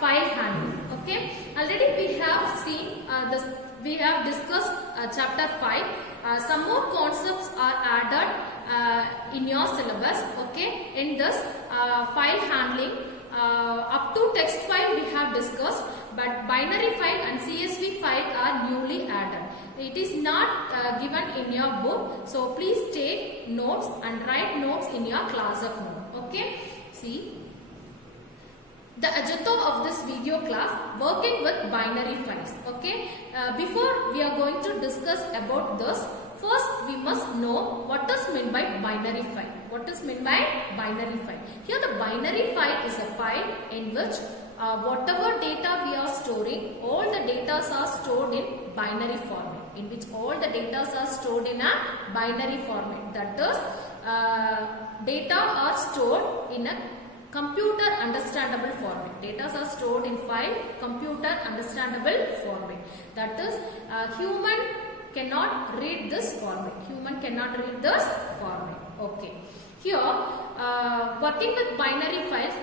file handling. Okay, already we have seen this. We have discussed chapter 5. Some more concepts are added in your syllabus. Okay, in this file handling, up to text file we have discussed, but binary file and CSV file are newly added. It is not given in your book, so please take notes and write notes in your class at home. Okay, see. The agenda of this video class, working with binary files. Okay, before we are going to discuss about this, first we must know what is meant by binary file. What is meant by binary file? Here the binary file is a file in which whatever data we are storing, all the data are stored in binary format. In which all the data are stored in a binary format. That is, data are stored in a computer understandable format. Data are stored in file computer understandable format. That is, human cannot read this format. Human cannot read this format. Okay. Here, working with binary files,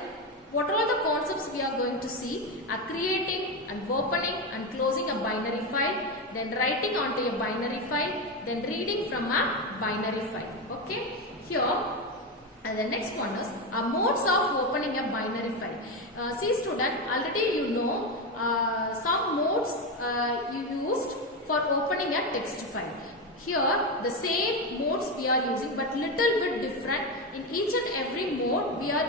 what are the concepts we are going to see? Creating and opening and closing a binary file, then writing onto a binary file, then reading from a binary file. Okay. Here, and the next one is modes of opening a binary file. See student, already you know some modes you used for opening a text file. Here the modes we are using, but little bit different. In each and every mode we are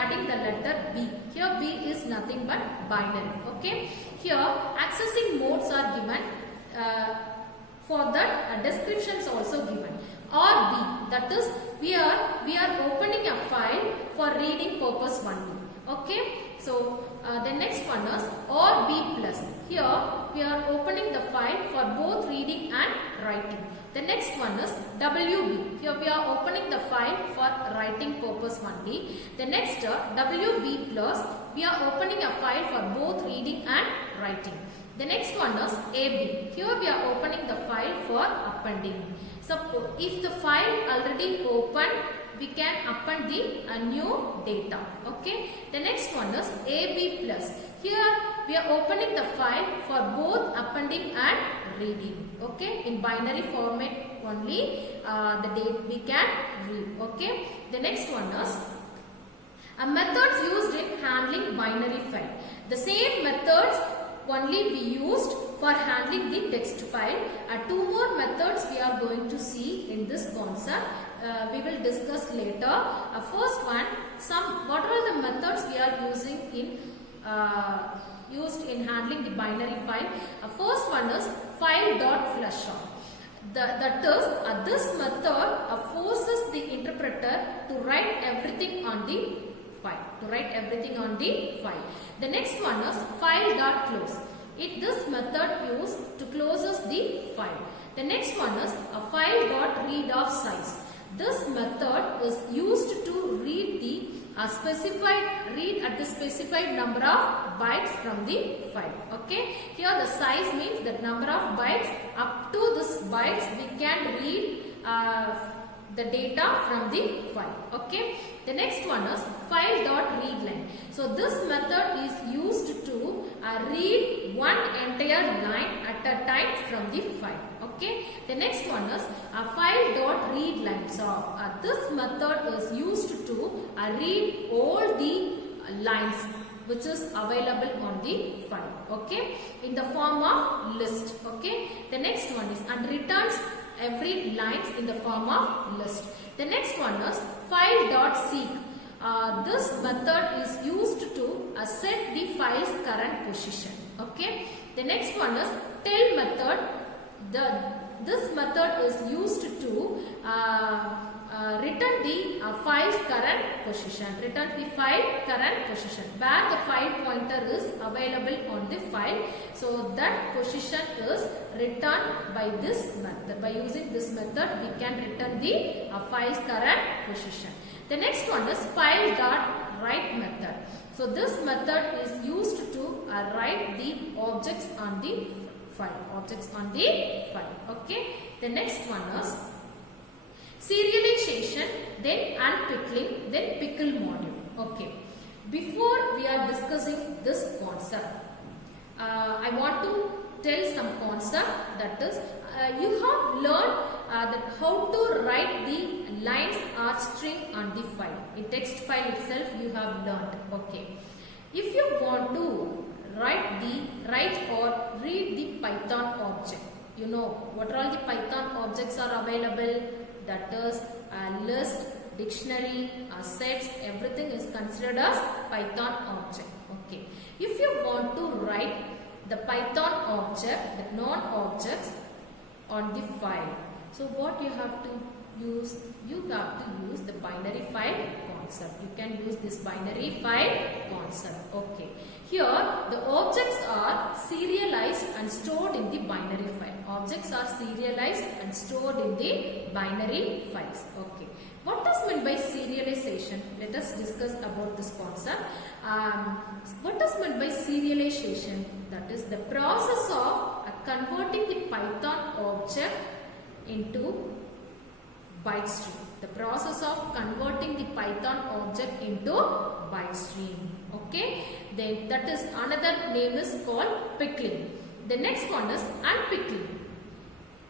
adding the letter B. Here B is nothing but binary. Okay. Here accessing modes are given. For that descriptions also given. Or B, that is we are opening a file for reading purpose only. Okay, so the next one is or B plus. Here we are opening the file for both reading and writing. The next one is WB. Here we are opening the file for writing purpose only. The next WB plus, we are opening a file for both reading and writing. The next one is AB. Here we are opening the file for appending. Suppose if the file already open, we can append the new data. Okay. The next one is AB plus. Here we are opening the file for both appending and reading. Okay. In binary format only the date we can read. Okay. The next one is methods used in handling binary file. The same methods only we used for handling the text file. Two more methods we are going to see in this concept. We will discuss later. First one, what are the methods we are using in used in handling the binary file. First one is file.flushout. That is, this method forces the interpreter to write everything on the file. The next one is file.close. This method used to closes the file. The next one is a file.read of size. This method is used to read at the specified number of bytes from the file. Okay. Here the size means the number of bytes. Up to this bytes we can read the data from the file. Okay. The next one is file.readLine. So this method is used to read one entire line at a time from the file. Okay. The next one is file.readLine. So this method is used to read all the lines which is available on the file. Okay. In the form of list. Okay. The next one is and returns every lines in the form of list. The next one is file.seek. This method is used to set the file's current position. Okay. The next one is tell method. This method is used to return the file's current position. Return the file current position where the file pointer is available on the file. So that position is returned by this method. By using this method, we can return the file's current position. The next one is file.write method. So this method is used to write the objects on the file. Okay. The next one is serialization, then unpickling, then pickle module. Okay. Before we are discussing this concept. I want to tell some concept, that is you have learned that how to write the lines or string on the file. In text file itself you have learned. Okay. If you want to write or read the Python object, you know what all the Python objects are available, that is list, dictionary, sets, everything is considered as Python object. Okay. If you want to write the Python object, the non-objects on the file, so what you have to use? You have to use the binary file concept. You can use this binary file concept. Okay. Here the objects are serialized and stored in the binary file. Objects are serialized and stored in the binary files. Okay. What does meant by serialization? Let us discuss about this concept. What does meant by serialization? That is the process of converting the Python object into byte stream. The process of converting the Python object into byte stream. Okay. Then that is another name is called pickling. The next one is unpickling.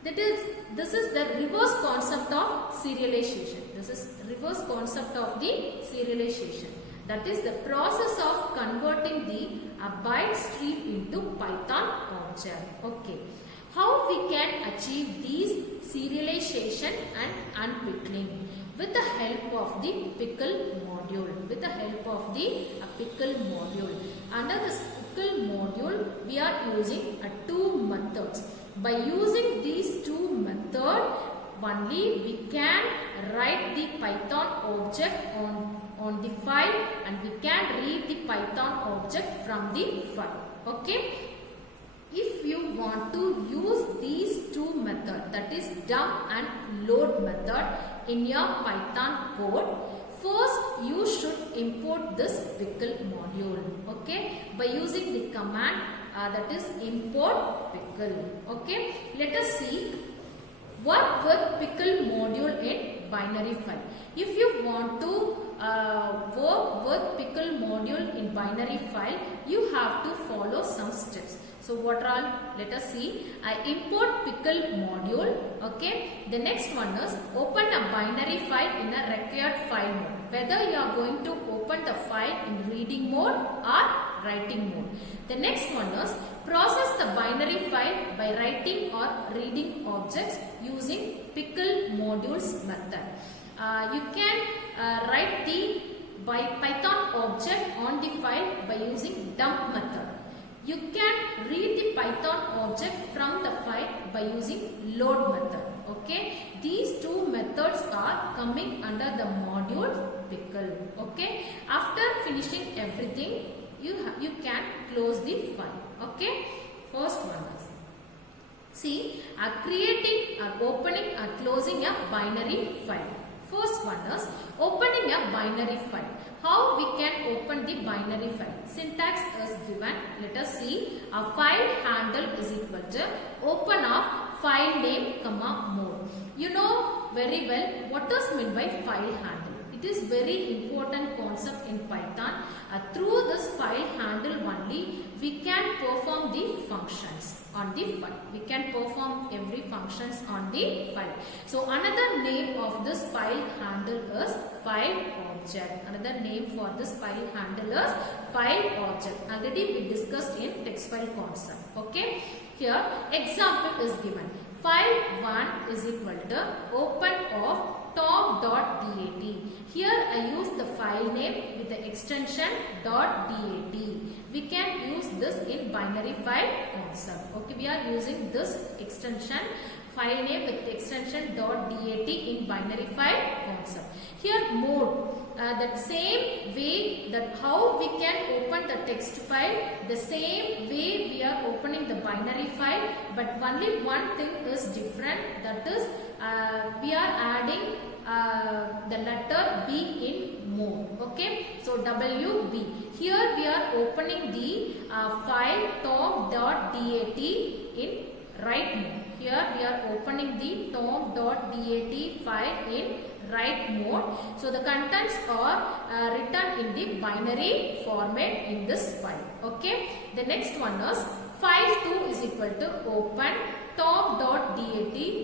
This is the reverse concept of serialization. This is reverse concept of the serialization. That is the process of converting the byte stream into Python object. Okay. How we can achieve these serialization and unpickling? With the help of the pickle module. With the help of the pickle module. Under this pickle module, we are using two methods. By using these two methods, only we can write the Python object on the file, and we can read the Python object from the file. Okay. If you want to use these two methods, that is dump and load method in your Python code, first you should import this pickle module. Okay. By using the command that is import pickle. Okay. Let us see. Work with pickle module in binary file. If you want to work with pickle module in binary file, you have to follow some steps. So what are all? Let us see. I import pickle module. Okay. The next one is open a binary file in a required file mode. Whether you are going to open the file in reading mode or writing mode. The next one is process the binary file by writing or reading objects using pickle modules method. You can write the Python object on the file by using dump method. You can read the Python object from the file by using load method. Okay. These two methods are coming under the module pickle. Okay. After finishing everything, you can close the file. Okay. First one is, see, creating, opening, closing a binary file. First one is opening a binary file. How we can open the binary file? Syntax is given. Let us see. A file handle is equal to open of file name comma mode. You know very well what is meant by file handle. It is very important concept in Python. Through this file handle only, we can perform the functions on the file. We can perform every functions on the file. So another name of this file handle is file object. Another name for this file handle is file object. Already we discussed in text file concept. Okay. Here example is given. File 1 is equal to open of top.dat. Here I use the file name with the extension .dat. We can use this in binary file concept. Okay, we are using this extension file name with the extension .dat in binary file concept. Here mode, that same way that how we can open the text file, the same way we are opening the binary file, but only one thing is different, that is we are adding the letter B in mode. Okay, so WB. Here we are opening the file top.dat in write mode. Here we are opening the top.dat file in write mode. So the contents are written in the binary format in this file. Okay. The next one is file2 is equal to open top.dat.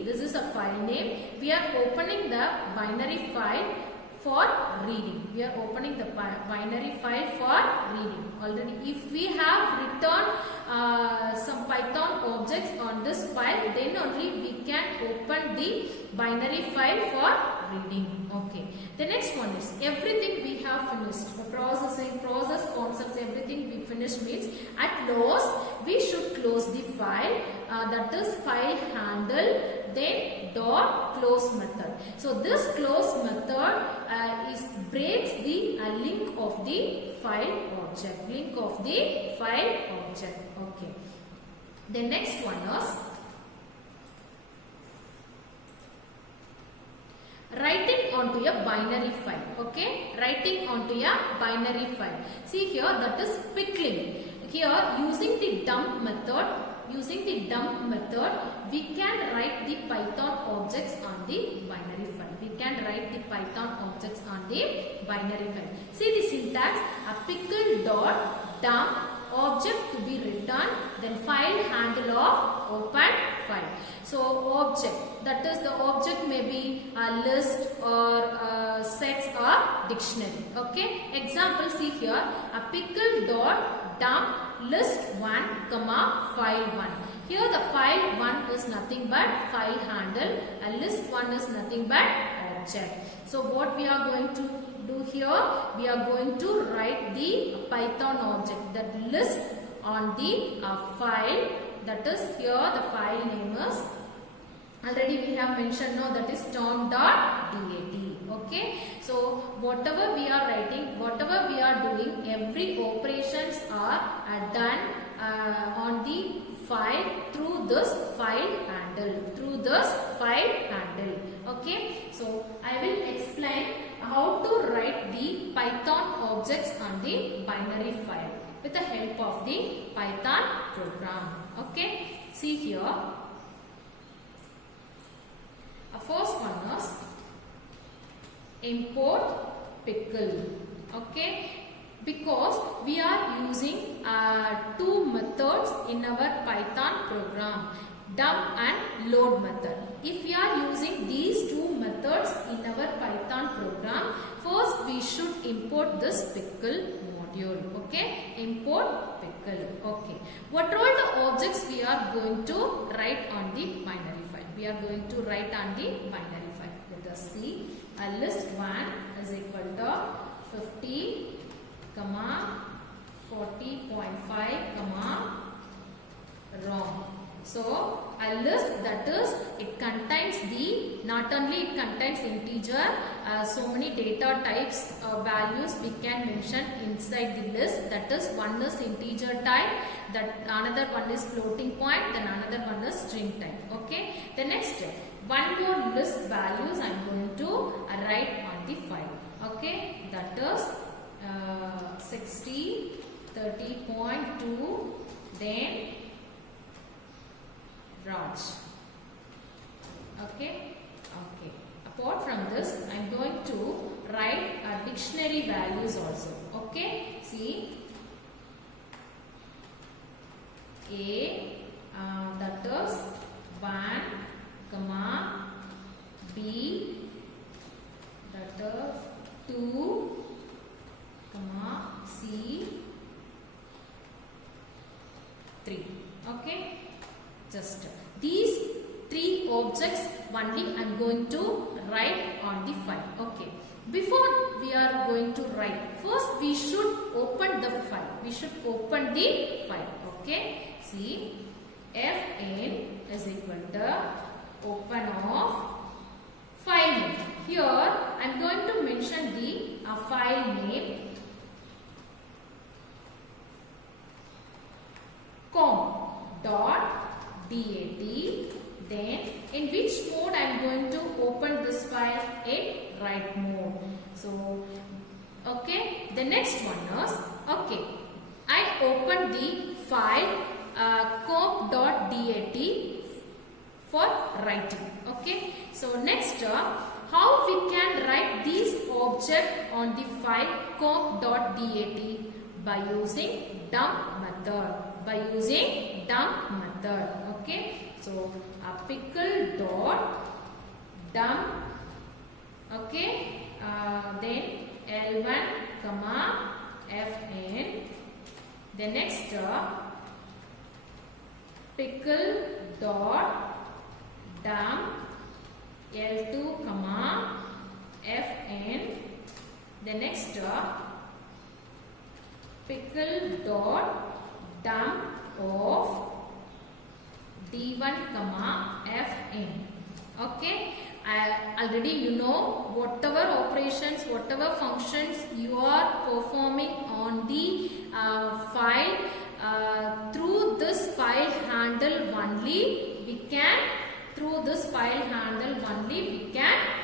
This is a file name. We are opening the binary file for reading. We are opening the binary file for reading. Already, if we have written some Python objects on this file, then only we can open the binary file for reading. Okay. The next one is everything we have finished. The processing, process, concepts, everything we finished means at last we should close the file. That is file handle, then dot close method. So this close method breaks the link of the file object. Link of the file object. Okay. The next one is writing onto a binary file. Okay, writing onto a binary file. See here, that is pickling. Here, using the dump method, we can write the Python objects on the binary file. We can write the Python objects on the binary file. See the syntax: a pickle dot dump object to be written, then file handle of open file. So object, that is the object may be a list or sets or dictionary. Okay. Example, see here, a pickle dot dump list 1 comma file 1. Here the file 1 is nothing but file handle and list 1 is nothing but object. So what we are going to do here, we are going to write the Python object that list on the file. That is here the file name is already we have mentioned now, that is tom.dat. Okay. So whatever we are writing, whatever we are doing, every operations are done on the file through this file handle. Okay. So I will explain how to write the Python objects on the binary file with the help of the Python program. Okay. See here. First one is import pickle. Okay. Because we are using two methods in our Python program, dump and load method. If we are using these two methods in our Python program, first we should import this pickle module. Okay, import pickle. Okay, what are all the objects we are going to write on the binary file? We are going to write on the binary file. Let us see. List 1 is equal to 50, 40.5, wrong. So a list, that is, it contains the, not only it contains integer, so many data types values we can mention inside the list. That is, one is integer type, that another one is floating point, then another one is string type. Okay. The next step, one more list values I am going to write on the file. Okay. That is 60, 30.2, then Raj. Okay. Okay. Apart from this, I am going to write dictionary values also. Okay. See, A, that is 1, B, that is 2, C, 3. Okay. Just these three objects only I am going to write on the file. Okay. Before we are going to write, first we should open the file. We should open the file. Okay. See, Fn is equal to open of file name. Here I am going to mention the file name com.dat. Then in which mode I am going to open this file? In write mode. So okay, the next one is, okay, I open the file comp.dat for writing. Okay, so next how we can write these object on the file comp.dat by using dump method. By using dump method. Okay. So pickle dot dump. Okay. Then L1 comma Fn. The next pickle dot dump L2 comma Fn. The next pickle dot dump of D1 comma Fn. Okay. Already you know whatever operations, whatever functions you are performing on the file, through this file handle only we can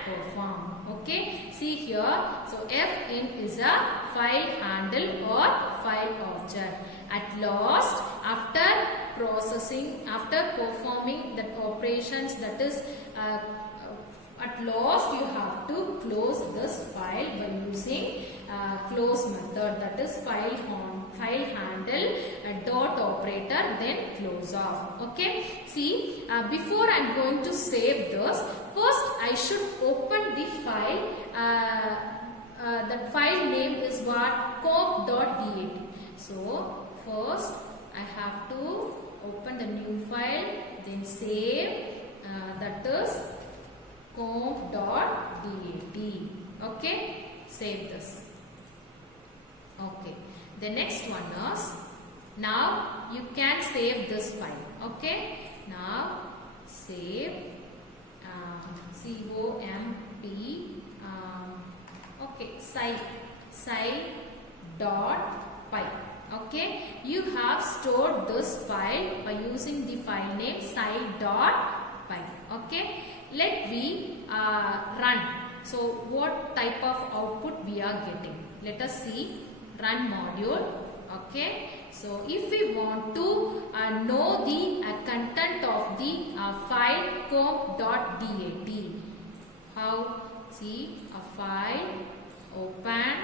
perform. Okay. See here. So Fn is a file handle or file object. At last, after performing the operations, that is at last you have to close this file by using close method, that is file handle dot operator, then close off. Okay. See, before I am going to save this, first I should open the file. That file name is what? comp.dat. So first I have to open the new file, then save, that is comp.dat. Okay. Save this. Okay. The next one is, now you can save this file. Okay. Now save comp okay, sci.py. Okay. You have stored this file by using the file name sci.py. Okay. Let me run. So what type of output we are getting? Let us see. Run module. Okay. So if we want to know the content of the file comp.dat, how? See, a file, open,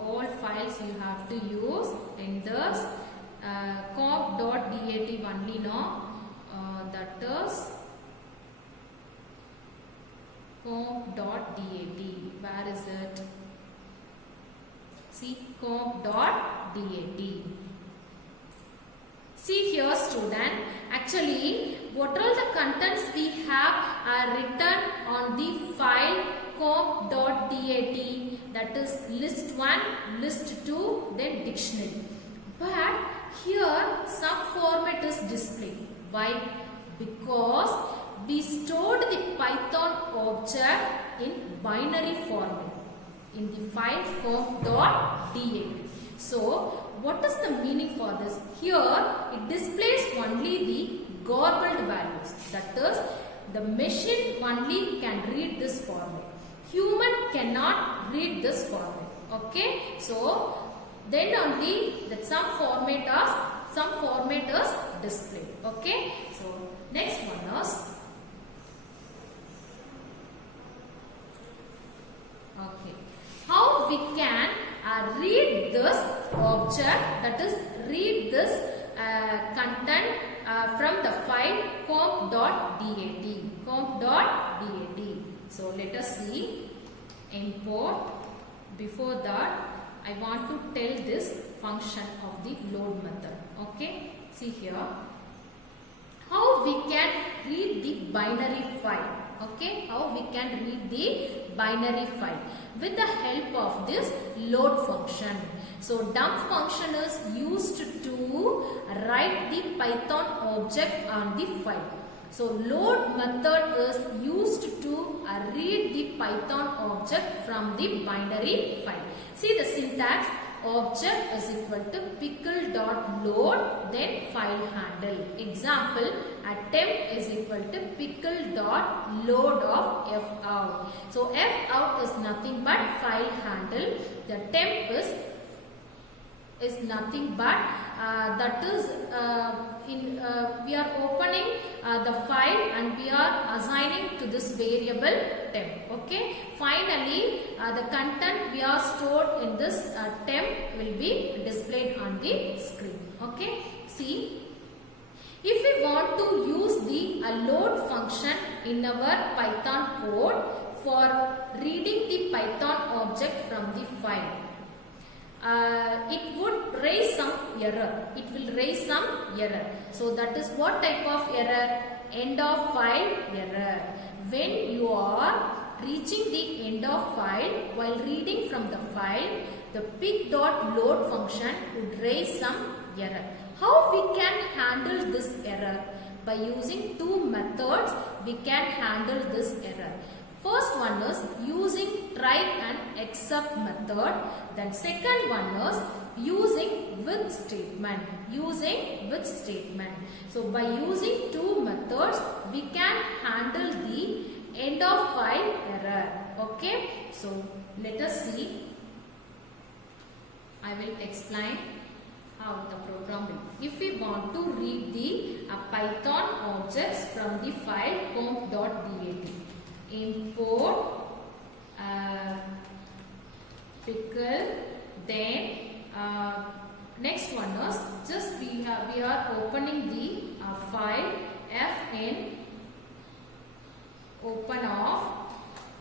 all files you have to use in this comp.dat only, no? That is comp.dat. Where is it? See, comp.dat. See here, student, actually what all the contents we have are written on the file comp.dat, that is list 1, list 2, then dictionary. But here some format is displayed. Why? Because we stored the Python object in binary format in the file comp.dat. So what is the meaning for this? Here it displays only the garbled values. That is, the machine only can read this format. Human cannot read this format. Okay. So then only that some format is displayed. Okay. So next one is, okay, how we can read this object, that is read this content from the file comp.dat. So let us see, import. Before that I want to tell this function of the load method. Okay. See here, how we can read the binary file. Okay, how we can read the binary file with the help of this load function. So dump function is used to write the Python object on the file. So load method is used to read the Python object from the binary file. See the syntax, object is equal to pickle.load, then file handle. Example, temp is equal to pickle.load of fout. So fout is nothing but file handle. The temp is is nothing but that is we are opening the file and we are assigning to this variable temp. Okay. Finally, the content we are stored in this temp will be displayed on the screen. Okay. See, if we want to use the load function in our Python code for reading the Python object from the file, it would raise some error. It will raise some error. So that is what type of error? End of file error. When you are reaching the end of file while reading from the file, the pic.load function would raise some error. How we can handle this error? By using two methods, we can handle this error. First one is using try and except method. Then second one is using with statement. Using with statement. So by using two methods, we can handle the end of file error. Okay. So let us see. I will explain how the program will. If we want to read the Python objects from the file comp.dat, import pickle, then next one is just we are opening the file fn open of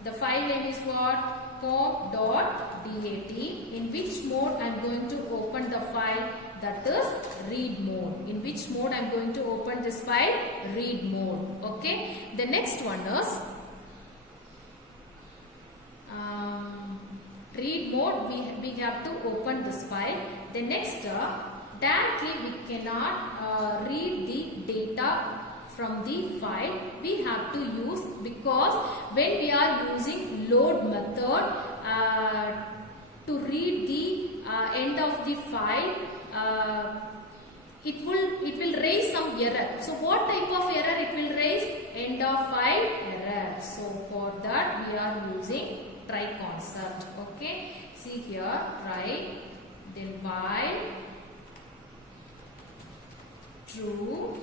the file name is what? comp.dat. In which mode I am going to open the file? That is read mode. In which mode I am going to open this file? Read mode. Okay. The next one is read mode. We have to open this file. The next directly we cannot read the data from the file. We have to use, because when we are using load method to read the end of the file, it will raise some error. So what type of error it will raise? End of file error. So for that we are using try concept. Okay. See here, try, then while true,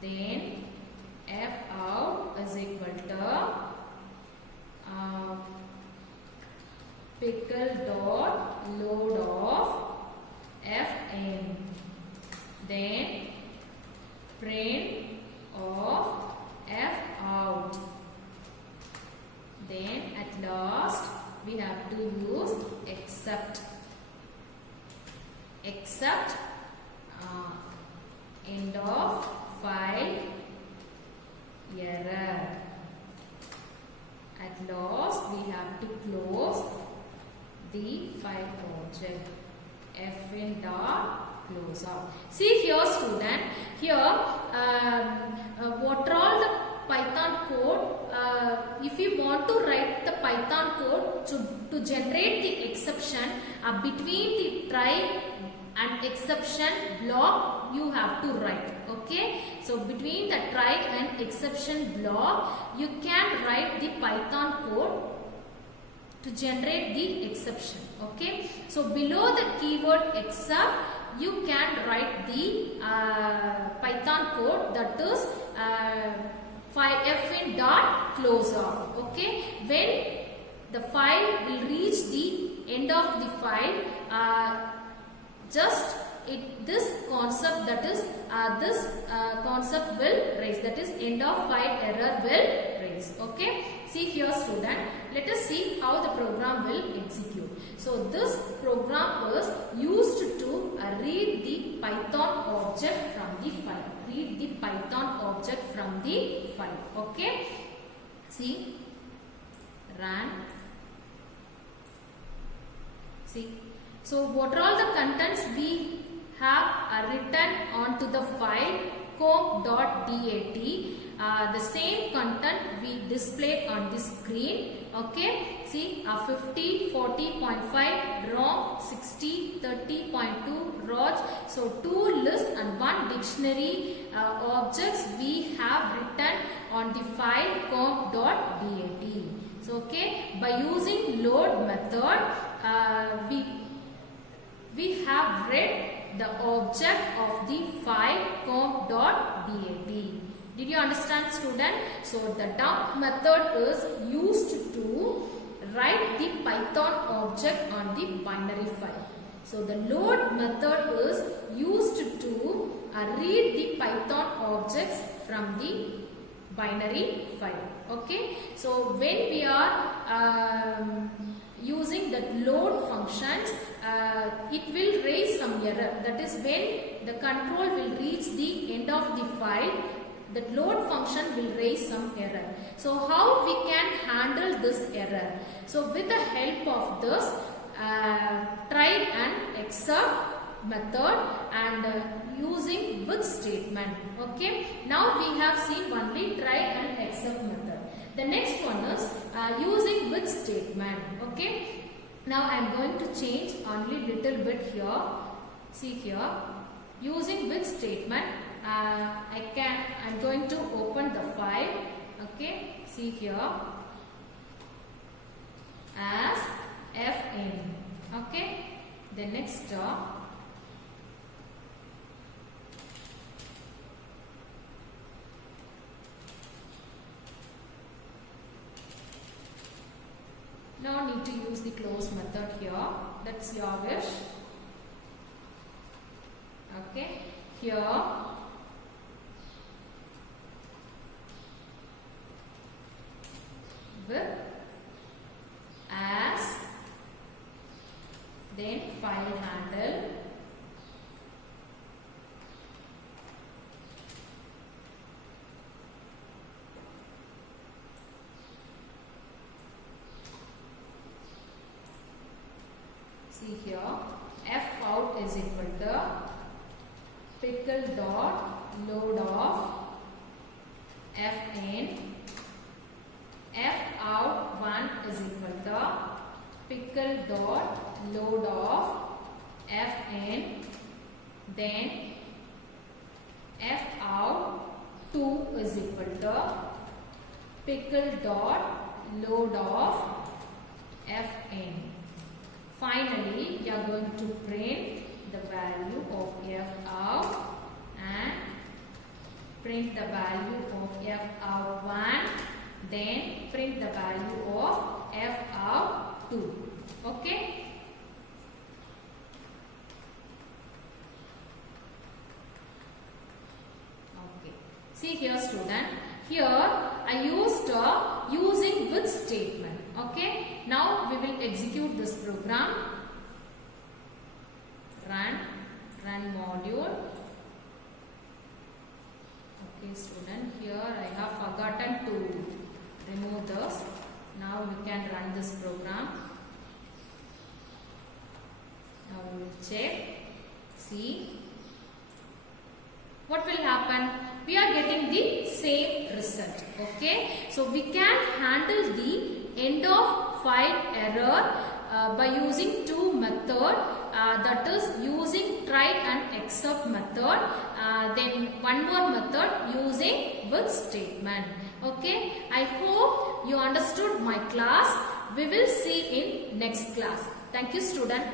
then f out is equal to pickle dot load of fn, then print of f out, then at last we have to use except end of file error. At last we have to close the file project fn dot close out. See here student, here what are all the Python code? If you want to write the Python code to generate the exception between the try and exception block, you have to write. Okay. So between the try and exception block, you can write the Python code to generate the exception. Okay. So below the keyword except, you can write the Python code, that is file fn dot close off. Okay. When the file will reach the end of the file, just this concept, that is this concept will raise, that is end of file error will raise. Okay. See here student, let us see how the program will execute. So this program was used to read the Python object from the file. Read the Python object from the file. Okay. See, run. See. So what are all the contents we have written onto the file comp.dat? The same content we display on the screen. Okay. See, 50, 40.5, ROM, 60, 30.2, ROJ. So 2 list and 1 dictionary objects we have written on the file comp.dat. So okay, by using load method, we have read the object of the file comp.dat. Did you understand, student? So the dump method is used to write the Python object on the binary file. So the load method is used to read the Python objects from the binary file. Okay. So when we are using the load functions, it will raise some error. That is, when the control will reach the end of the file, that load function will raise some error. So how we can handle this error? So with the help of this try and except method and using with statement. Okay. Now we have seen only try and except method. The next one is using with statement. Okay. Now I am going to change only little bit here. See here, using with statement. I'm going to open the file. Okay. See here as fn. Okay. The next now need to use the close method here. That's your wish. Okay. Here with as, then file handle, see here f out is equal to pickle dot load of fn, f out 1 is equal to pickle dot load of fn, then f out 2 is equal to pickle dot load of fn. Finally, we are going to print the value of f out and print the value of f out 1, then print the value of f out 2. Okay. Okay. See here, student. Here I used using with statement. Okay. Now we will execute this program. Run module. Okay, student. Here I have forgotten to remove this. Now we can run this program. Now we will check. See what will happen. We are getting the same result. Okay. So we can handle the end of file error by using two methods. That is using try and except method. Then one more method using with statement. Okay. I hope you understood my class. We will see in next class. Thank you, student.